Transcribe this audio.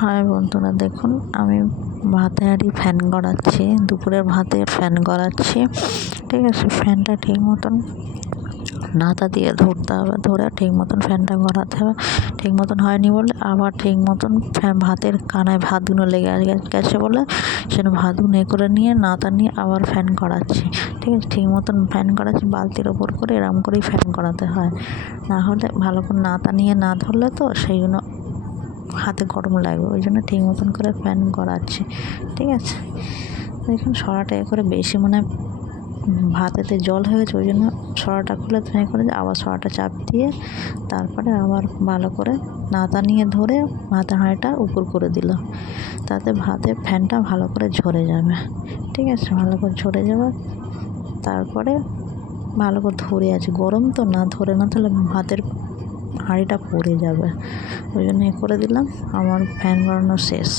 High বন্ধুরা, দেখুন আমি ভাতে হাঁড়ি ফ্যান গড়াচ্ছি, দুপুরের ভাতে ফ্যান গড়াচ্ছি। ঠিক আছে, ফ্যানটা ঠিক মতন নাতা দিয়ে ধরতে হবে, ধরে ঠিক মতন ফ্যানটা গড়াতে হবে। ঠিক মতন হয়নি বলে আবার ঠিক মতন ভাতের কানায় ভাতগুলো লেগে গেছে বলে সেটা ভাতগুলো করে নিয়ে নাতা নিয়ে আবার ফ্যান গড়াচ্ছি। ঠিক আছে, ঠিক মতন ফ্যান গড়াচ্ছি, বালতির ওপর করে এরম করেই ফ্যান গড়াতে হয়, না হলে ভালো করে নাতা নিয়ে না ধরলে তো সেইগুলো হাতে গরম লাগবে। ওই জন্য ঠিক মতন করে ফ্যান গড়াচ্ছি। ঠিক আছে, দেখুন সরাটা করে বেশি মনে ভাতেতে জল হয়ে গেছে, ওই জন্য সরাটা খুলে করে আবার সরাটা চাপ দিয়ে তারপরে আবার ভালো করে নাতা নিয়ে ধরে ভাতের হাঁড়িটা উপর করে দিল, তাতে ভাতের ফ্যানটা ভালো করে ঝরে যাবে। ঠিক আছে, ভালো করে ঝরে যাবে, তারপরে ভালো করে ধরে আছে, গরম তো না ধরে না তাহলে ভাতের হাঁড়িটা পড়ে যাবে। ওই জন্য করে দিলাম, আমার ফ্যান গড়ানো শেষ।